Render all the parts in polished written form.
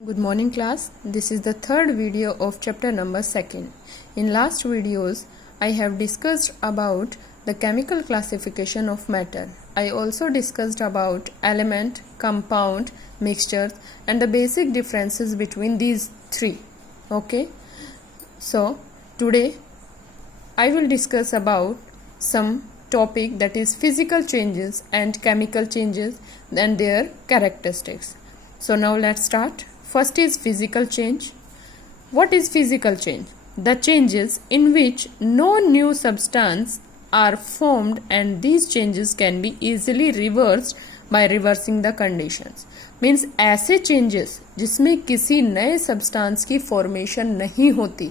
Good morning class. This is the third video of chapter number 2. In last videos, I have discussed about the chemical classification of matter. I also discussed about element, compound, mixtures and the basic differences between these three. Okay. So, today I will discuss about some topic that is physical changes and chemical changes and their characteristics. So now let's start. First is physical change. What is physical change? The changes in which no new substance are formed and these changes can be easily reversed by reversing the conditions. Means ऐसे changes जिसमें किसी नए substance की formation नहीं होती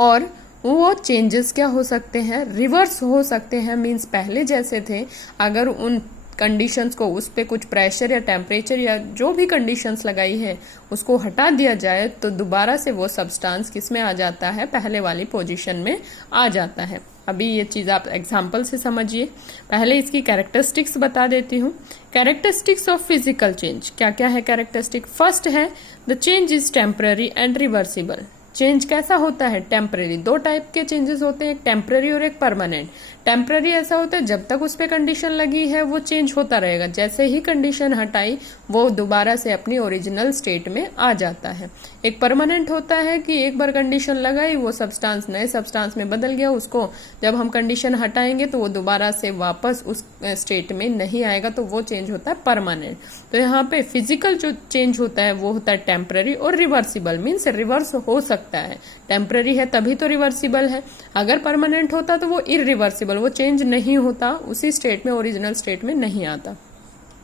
और वो changes क्या हो सकते हैं, रिवर्स हो सकते हैं. मीन्स पहले जैसे थे, अगर उन कंडीशंस को, उस पे कुछ प्रेशर या टेम्परेचर या जो भी कंडीशंस लगाई है उसको हटा दिया जाए तो दोबारा से वो सब्सटेंस किस में आ जाता है, पहले वाली पोजीशन में आ जाता है. अभी ये चीज़ आप एग्जांपल से समझिए. पहले इसकी कैरेक्टरिस्टिक्स बता देती हूँ. कैरेक्टरिस्टिक्स ऑफ फिजिकल चेंज क्या क्या है कैरेक्टरिस्टिक. फर्स्ट है the change is temporary and reversible. Change कैसा होता है, टेम्पररी. दो टाइप के चेंजेस होते हैं, एक टेम्पररी और एक परमानेंट. टेम्पररी ऐसा होता है जब तक उस पर कंडीशन लगी है वो चेंज होता रहेगा, जैसे ही कंडीशन हटाई वो दोबारा से अपनी ओरिजिनल स्टेट में आ जाता है. एक परमानेंट होता है कि एक बार कंडीशन लगाई, वो सब्सटेंस नए सब्सटेंस में बदल गया, उसको जब हम कंडीशन हटाएंगे तो वो दोबारा से वापस उस स्टेट में नहीं आएगा, तो वो चेंज होता है परमानेंट. तो यहाँ पे फिजिकल जो चेंज होता है वो होता है टेम्पररी और रिवर्सिबल. मीन्स रिवर्स हो सकता है. टेम्पररी है तभी तो रिवर्सिबल है, अगर परमानेंट होता तो वो इरिवर्सिबल, वो चेंज नहीं होता, उसी स्टेट में, ओरिजिनल स्टेट में नहीं आता.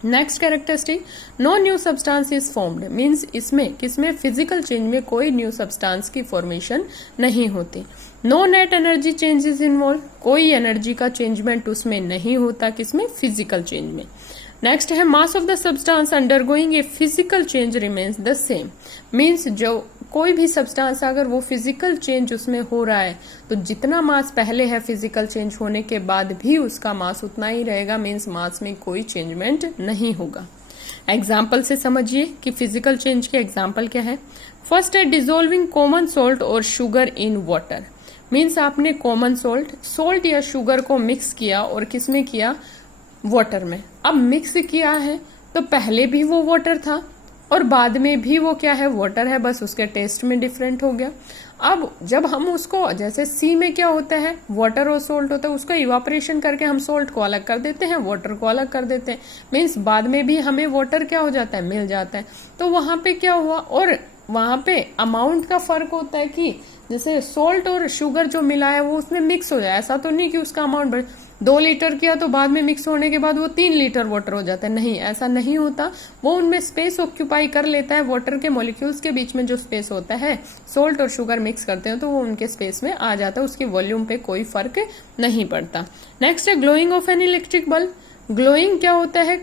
Next characteristic, no new substance is formed. Means इसमें किसमें, फिजिकल चेंज में कोई न्यू सब्सटेंस की फॉर्मेशन नहीं होती. No net energy change is involve. कोई एनर्जी का चेंजमेंट उसमें नहीं होता, किसमें, फिजिकल चेंज में. नेक्स्ट है mass of the substance undergoing a physical change remains the same. Means जो कोई भी सब्सटेंस अगर वो फिजिकल चेंज उसमें हो रहा है तो जितना मास पहले है फिजिकल चेंज होने के बाद भी उसका मास उतना ही रहेगा. मीन्स मास में कोई चेंजमेंट नहीं होगा. एग्जाम्पल से समझिए कि फिजिकल चेंज के एग्जाम्पल क्या है. फर्स्ट है डिजोल्विंग कॉमन सोल्ट और शुगर इन वाटर. मीन्स आपने कॉमन सोल्ट या शुगर को मिक्स किया और किसमें किया, वाटर में. अब मिक्स किया है तो पहले भी वो वाटर था और बाद में भी वो क्या है, वाटर है, बस उसके टेस्ट में डिफरेंट हो गया. अब जब हम उसको, जैसे सी में क्या होता है, वाटर और सोल्ट होता है, उसको इवापोरेशन करके हम सोल्ट को अलग कर देते हैं, वाटर को अलग कर देते हैं. मीन्स बाद में भी हमें वाटर क्या हो जाता है, मिल जाता है. तो वहां पे क्या हुआ, और वहां पे अमाउंट का फर्क होता है कि जैसे सोल्ट और शुगर जो मिला है वो उसमें मिक्स हो जाए. ऐसा तो नहीं कि उसका अमाउंट बढ़े, 2 लीटर किया तो बाद में मिक्स होने के बाद वो 3 लीटर वाटर हो जाता है. नहीं, ऐसा नहीं होता. वो उनमें स्पेस ऑक्यूपाई कर लेता है. वाटर के मॉलिक्यूल्स के बीच में जो स्पेस होता है, सोल्ट और शुगर मिक्स करते हैं तो वो उनके स्पेस में आ जाता है. उसकी वॉल्यूम पे कोई फर्क नहीं पड़ता. नेक्स्ट है glowing of an electric bulb. Glowing क्या होता है,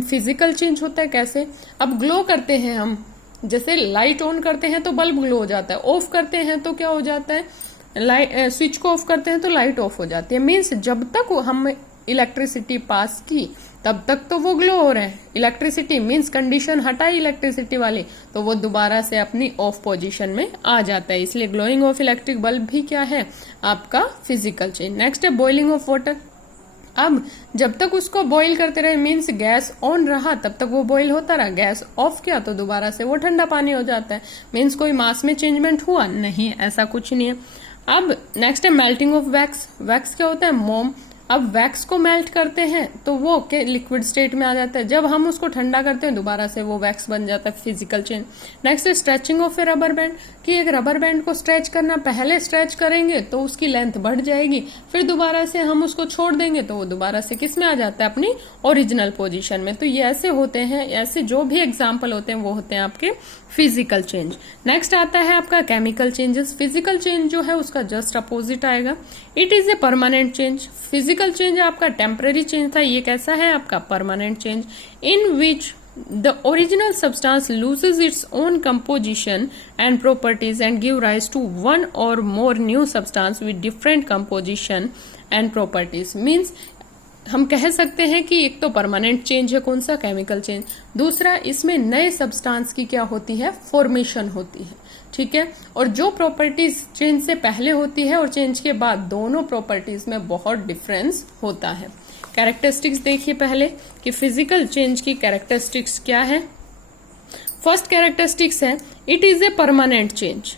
फिजिकल चेंज होता है. कैसे, अब ग्लो करते हैं हम, जैसे लाइट ऑन करते हैं तो बल्ब ग्लो हो जाता है, ऑफ करते हैं तो क्या हो जाता है, लाइट, स्विच को ऑफ करते हैं तो लाइट ऑफ हो जाती है. मीन्स जब तक हम इलेक्ट्रिसिटी पास की तब तक तो वो ग्लो हो रहे हैं. इलेक्ट्रिसिटी मीन्स कंडीशन हटाई इलेक्ट्रिसिटी वाली तो वो दोबारा से अपनी ऑफ पोजीशन में आ जाता है. इसलिए ग्लोइंग ऑफ इलेक्ट्रिक बल्ब भी क्या है, आपका फिजिकल चेंज. नेक्स्ट है बॉइलिंग ऑफ वाटर. अब जब तक उसको बॉईल करते रहे, मीन्स गैस ऑन रहा तब तक वो बॉईल होता रहा, गैस ऑफ किया तो दोबारा से वो ठंडा पानी हो जाता है. मीन्स कोई मास में चेंजमेंट हुआ नहीं, ऐसा कुछ नहीं है. अब नेक्स्ट है मेल्टिंग ऑफ वैक्स. वैक्स क्या होता है, मोम. अब वैक्स को मेल्ट करते हैं तो वो के लिक्विड स्टेट में आ जाता है. जब हम उसको ठंडा करते हैं दोबारा से वो वैक्स बन जाता है, फिजिकल चेंज. नेक्स्ट है stretching of A rubber band. कि एक रबर बैंड को स्ट्रेच करना, पहले स्ट्रेच करेंगे तो उसकी लेंथ बढ़ जाएगी, फिर दोबारा से हम उसको छोड़ देंगे तो वो दोबारा से किस में आ जाता है, अपनी ओरिजिनल पोजीशन में. तो ये ऐसे होते हैं, ऐसे जो भी एग्जाम्पल होते हैं वो होते हैं आपके फिजिकल चेंज. नेक्स्ट आता है आपका केमिकल चेंजेस. फिजिकल चेंज जो है उसका जस्ट अपोजिट आएगा. It is a permanent change. Physical change आपका टेम्पररी चेंज था, ये कैसा है आपका permanent change. In which the original substance loses its own composition and properties and give rise to one or more new substance with different composition and properties. Means हम कह सकते हैं कि एक तो परमानेंट चेंज है, कौन सा, केमिकल चेंज। दूसरा, इसमें नए सब्सटेंस की क्या होती है, फॉर्मेशन होती है, ठीक है। और जो प्रॉपर्टीज चेंज से पहले होती है और चेंज के बाद, दोनों प्रॉपर्टीज में बहुत डिफरेंस होता है। कैरेक्टरिस्टिक्स देखिए पहले कि फिजिकल चेंज की कैरेक्टरिस्टिक्स क्या है। फर्स्ट कैरेक्टरिस्टिक्स है it is a permanent change,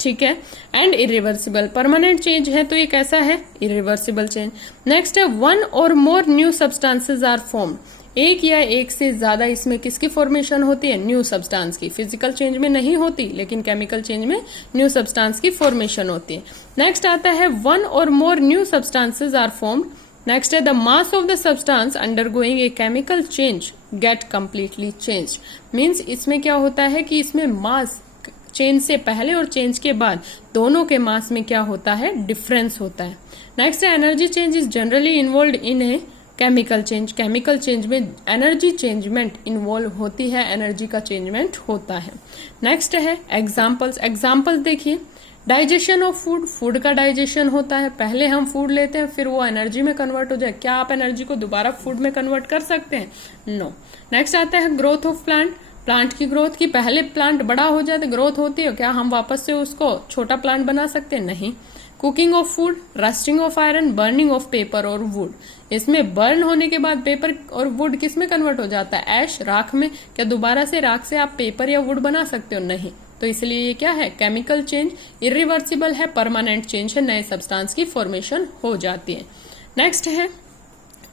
ठीक है, एंड इरिवर्सिबल। परमानेंट चेंज है तो ये कैसा है, इरिवर्सिबल चेंज। नेक्स्ट है वन और more new substances are formed, एक या एक से ज्यादा इसमें किसकी फॉर्मेशन होती है, न्यू सब्सटेंस की। फिजिकल चेंज में नहीं होती, लेकिन केमिकल चेंज में न्यू सब्सटेंस की फॉर्मेशन होती है। नेक्स्ट आता है वन और more new substances are formed. Next है the mass of the substance undergoing a chemical change get completely change. Means इसमें क्या होता है कि इसमें मास चेंज से पहले और चेंज के बाद दोनों के मास में क्या होता है, डिफरेंस होता है। नेक्स्ट है energy change is generally involve in A chemical change. Chemical change में एनर्जी चेंजमेंट इन्वॉल्व होती है, एनर्जी का चेंजमेंट होता है। नेक्स्ट है एग्जाम्पल्स। एग्जाम्पल्स देखिए, डाइजेशन ऑफ फूड, फूड का डाइजेशन होता है, पहले हम फूड लेते हैं फिर वो एनर्जी में कन्वर्ट हो जाए। क्या आप एनर्जी को दोबारा फूड में कन्वर्ट कर सकते हैं, नो। नेक्स्ट आता है ग्रोथ ऑफ प्लांट, प्लांट की ग्रोथ की, पहले प्लांट बड़ा हो जाए तो ग्रोथ होती है, क्या हम वापस से उसको छोटा प्लांट बना सकते हैं, नहीं। Cooking of food, rusting of iron, burning of paper और वुड। इसमें बर्न होने के बाद पेपर और वुड किस में कन्वर्ट हो जाता है, ऐश, राख में। क्या दोबारा से राख से आप पेपर या वुड बना सकते हो, नहीं। तो इसलिए ये क्या है, केमिकल चेंज इरिवर्सिबल है, परमानेंट चेंज है, नए सब्सटेंस की फॉर्मेशन हो जाती है। नेक्स्ट है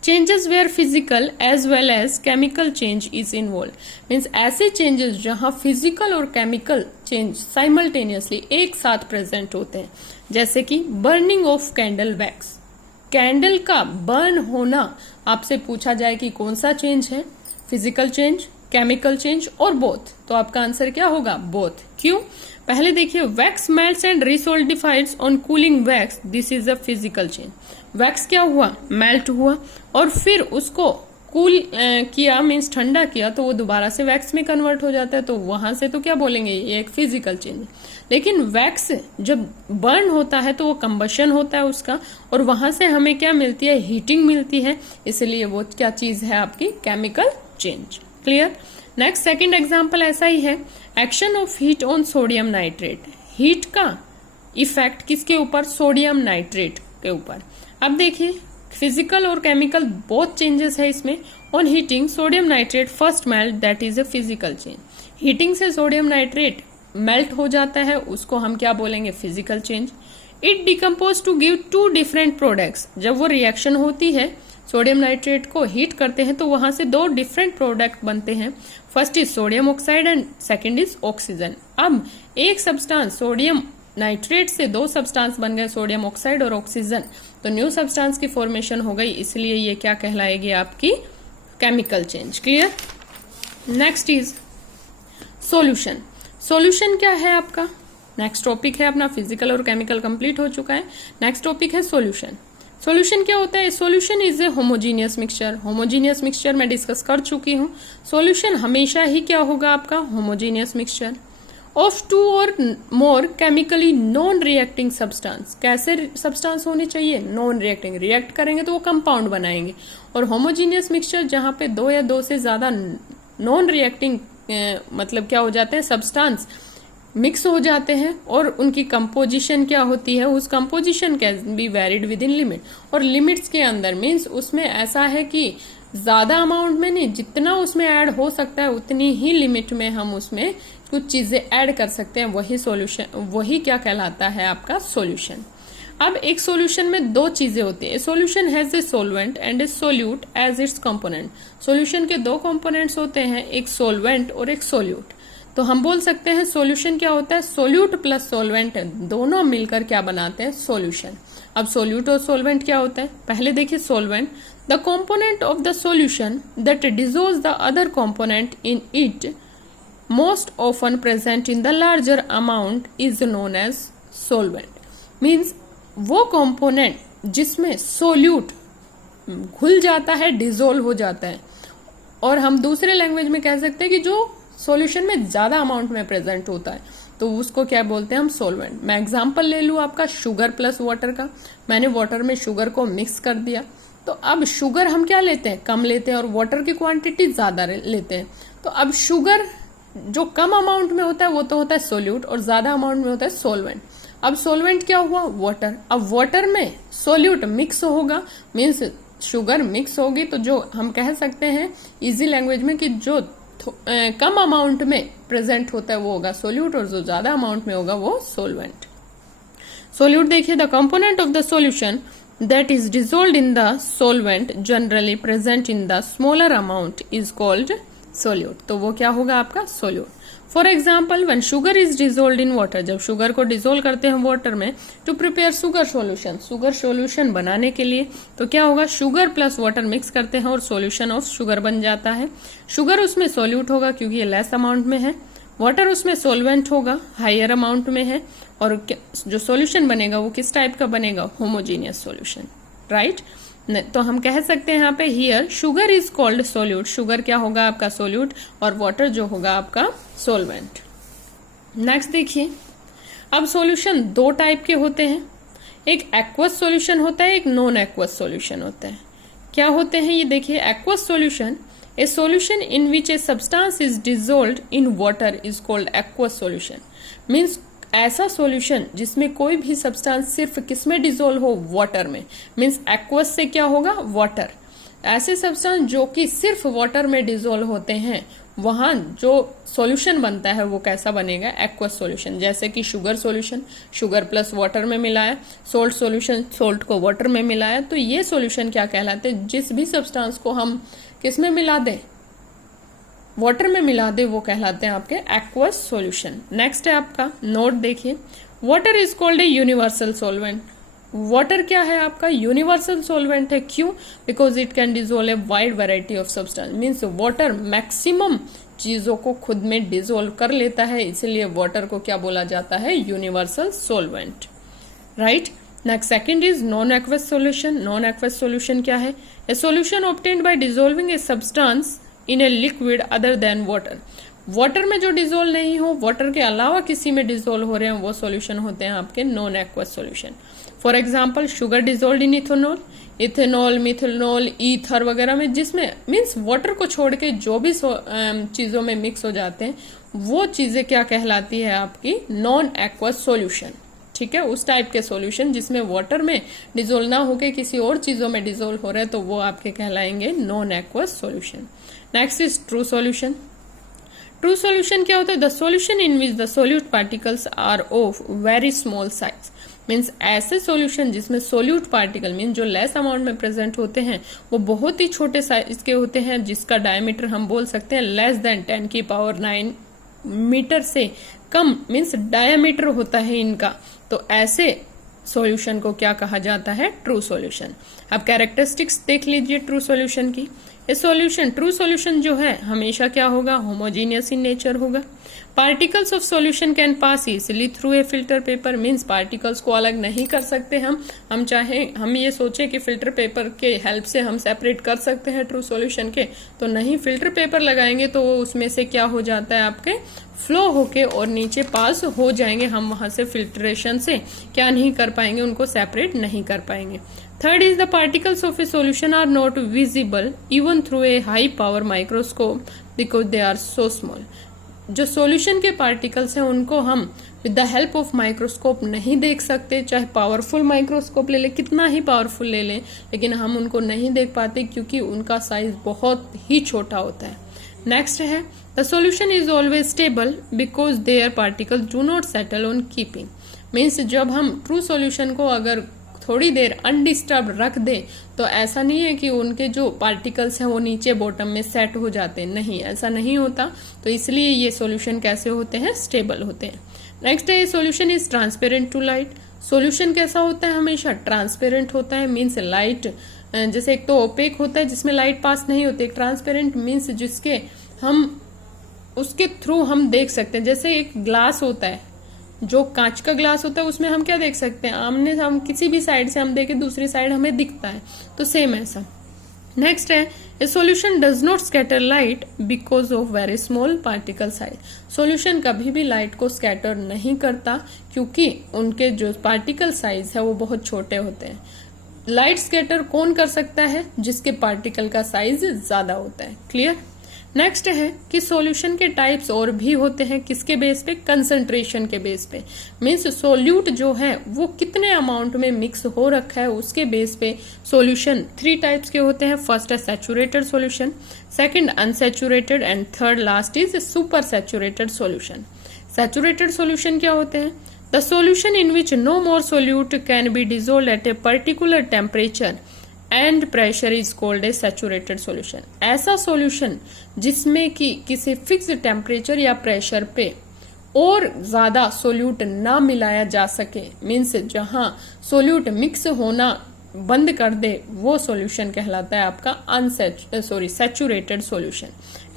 changes where physical as well as chemical change is involve. Means ऐसे चेंजेस जहां फिजिकल और केमिकल चेंज साइमल्टेनियसली एक साथ प्रेजेंट होते हैं, जैसे कि burning of candle wax. Candle का बर्न होना, आपसे पूछा जाए कि कौन सा चेंज है, फिजिकल चेंज, केमिकल चेंज और बोथ, तो आपका आंसर क्या होगा, बोथ। क्यों, पहले देखिए, wax melts and resolidifies on cooling wax, this is a physical change. Wax क्या हुआ, मेल्ट हुआ और फिर उसको कूल किया, मीन्स ठंडा किया, तो वो दोबारा से वैक्स में कन्वर्ट हो जाता है, तो वहां से तो क्या बोलेंगे, ये एक फिजिकल चेंज है। लेकिन वैक्स जब बर्न होता है तो वो कंबशन होता है उसका, और वहां से हमें क्या मिलती है, हीटिंग मिलती है, इसलिए वो क्या चीज है आपकी, chemical change. Clear. Next second example ऐसा ही है, action of heat on sodium nitrate. Heat का इफेक्ट किसके ऊपर, सोडियम नाइट्रेट के ऊपर। अब देखिए, फिजिकल और केमिकल बोथ चेंजेस है इसमें। On heating sodium nitrate first melt, that is a physical change. Heating से सोडियम नाइट्रेट मेल्ट हो जाता है, उसको हम क्या बोलेंगे, physical change. It decompose to give two different products. जब वो रिएक्शन होती है, सोडियम नाइट्रेट को हीट करते हैं तो वहां से दो डिफरेंट प्रोडक्ट बनते हैं। First is sodium oxide and second is oxygen. अब एक सब्सटेंस सोडियम नाइट्रेट से दो सब्सटेंस बन गए, सोडियम ऑक्साइड और ऑक्सीजन, तो न्यू सब्सटेंस की फॉर्मेशन हो गई, इसलिए ये क्या कहलाएगी, आपकी chemical change. Clear. Next is solution. Solution क्या है आपका, नेक्स्ट टॉपिक है अपना, फिजिकल और केमिकल कंप्लीट हो चुका है, नेक्स्ट टॉपिक है सॉल्यूशन। सॉल्यूशन क्या होता है, solution is a homogeneous mixture. Homogeneous mixture मैं डिस्कस कर चुकी हूँ। सॉल्यूशन हमेशा ही क्या होगा आपका, होमोजीनियस मिक्सचर ऑफ टू और मोर केमिकली नॉन रिएक्टिंग सब्सटेंस। कैसे सब्सटेंस होने चाहिए, नॉन रिएक्टिंग, रिएक्ट करेंगे तो वो कंपाउंड बनाएंगे। और होमोजीनियस मिक्सचर जहां पे दो या दो से ज्यादा नॉन रिएक्टिंग मतलब क्या हो जाते हैं, सब्सटेंस मिक्स हो जाते हैं और उनकी कंपोजिशन क्या होती है, उस composition can be varied with in limit. और लिमिट्स के अंदर मीन्स उसमें ऐसा है कि ज्यादा अमाउंट में नहीं, जितना उसमें ऐड हो सकता है उतनी ही लिमिट में हम उसमें कुछ चीजें ऐड कर सकते हैं, वही सॉल्यूशन, वही क्या कहलाता है आपका सॉल्यूशन। अब एक सॉल्यूशन में दो चीजें होती है, solution has a solvent and a solute as its component. Solution के दो कंपोनेंट्स होते हैं, एक सॉल्वेंट और एक सोल्यूट। तो हम बोल सकते हैं सॉल्यूशन क्या होता है, सोल्यूट प्लस सॉल्वेंट दोनों मिलकर क्या बनाते हैं, सॉल्यूशन। अब सोल्यूट और सॉल्वेंट क्या होता है, पहले देखिए solvent, the component of the solution that dissolves the other component in it most often present in the larger amount is known as solvent. Means वो कंपोनेंट जिसमें सोल्यूट घुल जाता है, डिसॉल्व हो जाता है, और हम दूसरे लैंग्वेज में कह सकते हैं कि जो सॉल्यूशन में ज्यादा अमाउंट में प्रेजेंट होता है, तो उसको क्या बोलते हैं हम, सॉल्वेंट। मैं एग्जांपल ले लूं आपका शुगर प्लस वाटर का। मैंने वाटर में शुगर को मिक्स कर दिया, तो अब शुगर हम क्या लेते हैं, कम लेते हैं, और वाटर की क्वांटिटी ज्यादा लेते हैं। तो अब शुगर जो कम अमाउंट में होता है वो तो होता है सोल्यूट, और ज्यादा अमाउंट में होता है सोलवेंट। अब सोलवेंट क्या हुआ, वाटर। अब वाटर में सोल्यूट मिक्स होगा, मीन्स शुगर मिक्स होगी, तो जो हम कह सकते हैं इजी लैंग्वेज में कि जो कम अमाउंट में प्रेजेंट होता है वो होगा सोल्यूट, और जो ज्यादा अमाउंट में होगा वो सोलवेंट। सोल्यूट देखिए, the component of the solution that is dissolved in the solvent generally present in the smaller amount is called solute। तो वो क्या होगा आपका solute। For example when sugar is dissolved in water, जब sugar को dissolve करते हैं water में to prepare sugar solution, sugar solution बनाने के लिए, तो क्या होगा, शुगर प्लस वाटर मिक्स करते हैं और सोल्यूशन ऑफ शुगर बन जाता है। शुगर उसमें सोल्यूट होगा क्योंकि ये लेस अमाउंट में है, वाटर उसमें सोलवेंट होगा, हायर अमाउंट में है, और जो सॉल्यूशन बनेगा वो किस टाइप का बनेगा, होमोजीनियस सॉल्यूशन, राइट। तो हम कह सकते हैं यहाँ पे here sugar is called solute, sugar क्या होगा आपका सोल्यूट, और वाटर जो होगा आपका सोलवेंट। नेक्स्ट देखिए, अब सॉल्यूशन दो टाइप के होते हैं, एक एक्वस सॉल्यूशन होता है, एक नॉन एक्वस सॉल्यूशन होता है। क्या होते हैं ये देखिए, aqueous solution, a solution in which a substance is dissolved in water is called aqueous solution। means ऐसा सॉल्यूशन जिसमें कोई भी सब्सटेंस सिर्फ किसमें डिजोल्व हो, वाटर में, मीन्स एक्वस से क्या होगा, वाटर। ऐसे सब्सटेंस जो कि सिर्फ वाटर में डिजोल्व होते हैं, वहां जो सॉल्यूशन बनता है वो कैसा बनेगा, एक्वस सॉल्यूशन। जैसे कि sugar solution, sugar plus water में मिलाया, सोल्ट सॉल्यूशन, सोल्ट को वाटर में मिलाया, तो ये सॉल्यूशन क्या कहलाते हैं, जिस भी सब्सटेंस को हम किसमें मिला दे, वाटर में मिला दे, वो कहलाते हैं आपके एक्वस सॉल्यूशन। नेक्स्ट है आपका नोट देखिए, water is called a universal solvent. Water क्या है आपका, यूनिवर्सल सॉल्वेंट है, क्यों, because it can dissolve a wide variety of substance. Means water maximum चीजों को खुद में डिजोल्व कर लेता है, इसलिए वाटर को क्या बोला जाता है, universal solvent, right. Next second is non aqueous solution. Non aqueous solution क्या है, ए solution obtained by dissolving a substance in a liquid other than water. Water में जो डिजोल्व नहीं हो, वाटर के अलावा किसी में डिजोल्व हो रहे हैं, वो सॉल्यूशन होते हैं आपके non aqueous solution. For example sugar dissolve in ethanol, ethanol, methanol, ether वगैरह में, जिसमें मीन्स वाटर को छोड़ के जो भी चीजों में मिक्स हो जाते हैं, वो चीजें क्या कहलाती है आपकी, नॉन एक्वस सॉल्यूशन। ठीक है, उस टाइप के सॉल्यूशन जिसमें वाटर में डिजोल्व ना होके किसी और चीजों में डिजोल्व हो रहे हैं, तो वो आपके कहलाएंगे non aqueous solution. Next is true solution. True solution क्या होता है, the solution in which the solute particles are of very small size. Means ऐसे सॉल्यूशन जिसमें सोल्यूट पार्टिकल मीन्स जो लेस अमाउंट में प्रेजेंट होते हैं वो बहुत ही छोटे साइज के होते हैं, जिसका डायमीटर हम बोल सकते हैं लेस देन 10⁹ मीटर से कम, मीन्स डायमीटर होता है इनका। तो ऐसे सॉल्यूशन को क्या कहा जाता है, ट्रू सॉल्यूशन। अब कैरेक्टरिस्टिक्स देख लीजिए ट्रू सॉल्यूशन की। ये सॉल्यूशन, ट्रू सॉल्यूशन जो है हमेशा क्या होगा, होमोजीनियस इन नेचर होगा। Particles of solution can pass easily through a filter paper. Means particles को अलग नहीं कर सकते हम चाहे हम ये सोचे कि फिल्टर पेपर के हेल्प से हम सेपरेट कर सकते हैं ट्रू सॉल्यूशन के, तो नहीं, फिल्टर पेपर लगाएंगे तो वो उसमें से क्या हो जाता है आपके फ्लो होके और नीचे पास हो जाएंगे, हम वहां से फिल्ट्रेशन से क्या नहीं कर पाएंगे, उनको सेपरेट नहीं कर पाएंगे। Third is the particles of a solution are not visible even through a high power microscope because they are so small. जो सॉल्यूशन के पार्टिकल्स हैं उनको हम with the help of microscope नहीं देख सकते, चाहे पावरफुल माइक्रोस्कोप ले लें, कितना ही पावरफुल ले लें, लेकिन हम उनको नहीं देख पाते क्योंकि उनका साइज बहुत ही छोटा होता है। नेक्स्ट है the solution is always stable because there particles do not settle on keeping. Means जब हम ट्रू सॉल्यूशन को अगर थोड़ी देर अनडिस्टर्ब रख दें तो ऐसा नहीं है कि उनके जो पार्टिकल्स हैं वो नीचे बॉटम में सेट हो जाते हैं, नहीं, ऐसा नहीं होता। तो इसलिए ये सॉल्यूशन कैसे होते हैं, स्टेबल होते हैं। नेक्स्ट है solution is transparent to light. Solution कैसा होता है, हमेशा ट्रांसपेरेंट होता है। मीन्स लाइट, जैसे एक तो ओपेक होता है जिसमें लाइट पास नहीं होती, एक ट्रांसपेरेंट मीन्स जिसके हम उसके थ्रू हम देख सकते हैं। जैसे एक ग्लास होता है, जो कांच का ग्लास होता है उसमें हम क्या देख सकते हैं, आमने हम किसी भी साइड से हम देखें दूसरी साइड हमें दिखता है, तो सेम ऐसा। नेक्स्ट है ए solution does not scatter light because of very small particle size. Solution कभी भी लाइट को स्कैटर नहीं करता क्योंकि उनके जो पार्टिकल साइज है वो बहुत छोटे होते हैं। लाइट स्कैटर कौन कर सकता है? जिसके पार्टिकल का साइज ज्यादा होता है। क्लियर। नेक्स्ट है कि सॉल्यूशन के टाइप्स और भी होते हैं, किसके बेस पे? कंसंट्रेशन के बेस पे। मीन्स सोल्यूट जो है वो कितने अमाउंट में मिक्स हो रखा है उसके बेस पे सॉल्यूशन 3 टाइप्स के होते हैं। फर्स्ट है saturated solution, second unsaturated and third last is super saturated solution. Saturated solution क्या होते हैं? The solution in which no more solute can be dissolved at a particular temperature and pressure is called a saturated solution. ऐसा solution जिसमें कि किसी fix temperature या pressure पे और ज्यादा सोल्यूट ना मिलाया जा सके, मीन्स जहां सोल्यूट मिक्स होना बंद कर दे, वो सॉल्यूशन कहलाता है आपका सैचुरेटेड सॉल्यूशन।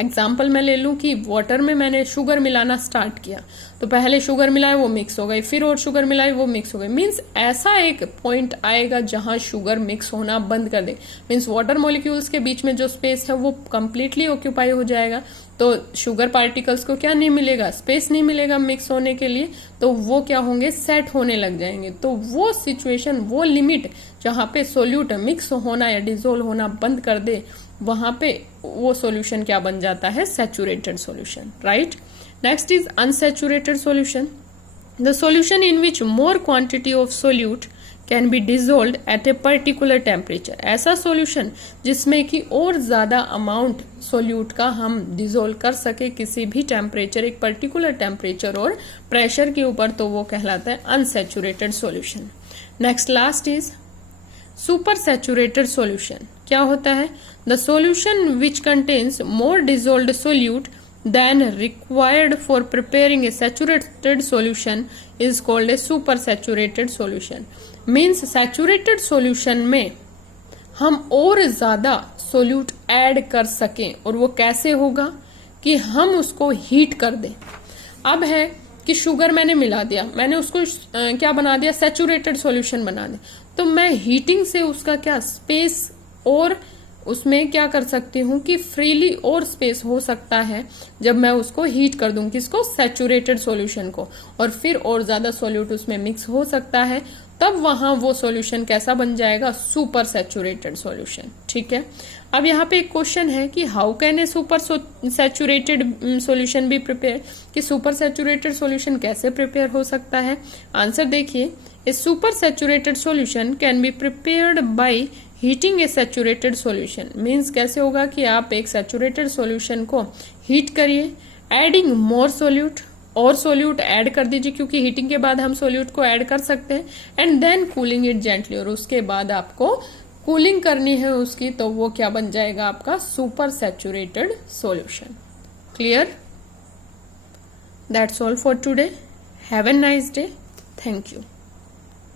एग्जाम्पल मैं ले लूं कि वाटर में मैंने शुगर मिलाना स्टार्ट किया, तो पहले शुगर मिलाए वो मिक्स हो गई, फिर और शुगर मिलाई वो मिक्स हो गई। मीन्स ऐसा एक पॉइंट आएगा जहां शुगर मिक्स होना बंद कर दे, मीन्स वाटर मॉलिक्यूल्स के बीच में जो स्पेस है वो कंप्लीटली ऑक्यूपाई हो जाएगा, तो शुगर पार्टिकल्स को क्या नहीं मिलेगा? स्पेस नहीं मिलेगा मिक्स होने के लिए, तो वो क्या होंगे? सेट होने लग जाएंगे। तो वो सिचुएशन, वो लिमिट जहां पे सोल्यूट मिक्स होना या डिसोल्व होना बंद कर दे, वहां पे वो सॉल्यूशन क्या बन जाता है? Saturated solution. Right. Next is unsaturated solution. The solution in which more quantity of solute can be dissolved at a particular temperature. ऐसा सॉल्यूशन जिसमें कि और ज्यादा अमाउंट सोल्यूट का हम डिसॉल्व कर सके किसी भी टेम्परेचर, एक पर्टिकुलर टेम्परेचर और प्रेशर के ऊपर, तो वो कहलाता है unsaturated solution. Next last is super saturated solution. क्या होता है? The solution which contains more dissolved solute than required for preparing a saturated solution is called a super saturated solution. Means saturated solution में हम और ज्यादा solute add कर सकें, और वो कैसे होगा? कि हम उसको हीट कर दें। अब है कि शुगर मैंने मिला दिया, मैंने उसको क्या बना दिया? सैचुरेटेड सॉल्यूशन बना दिया। तो मैं हीटिंग से उसका क्या स्पेस और उसमें क्या कर सकती हूँ कि फ्रीली और स्पेस हो सकता है जब मैं उसको हीट कर दूं, किसको? सैचुरेटेड सॉल्यूशन को, और फिर और ज्यादा सोल्यूट उसमें मिक्स हो सकता है, तब वहां वो सॉल्यूशन कैसा बन जाएगा? Super saturated solution. ठीक है। अब यहाँ पे एक क्वेश्चन है कि how can a super saturated solution be prepare, कि सुपर सैचुरेटेड सॉल्यूशन कैसे प्रिपेयर हो सकता है? आंसर देखिए, a super saturated solution can be prepared by heating a saturated solution. Means कैसे होगा कि आप एक सैचुरेटेड सॉल्यूशन को हीट करिए, एडिंग मोर सोल्यूट, और सोल्यूट ऐड कर दीजिए, क्योंकि हीटिंग के बाद हम सोल्यूट को ऐड कर सकते हैं, and then cooling it gently, और उसके बाद आपको कूलिंग करनी है उसकी, तो वो क्या बन जाएगा? आपका super saturated solution. Clear? That's all for today. Have a nice day. Thank you.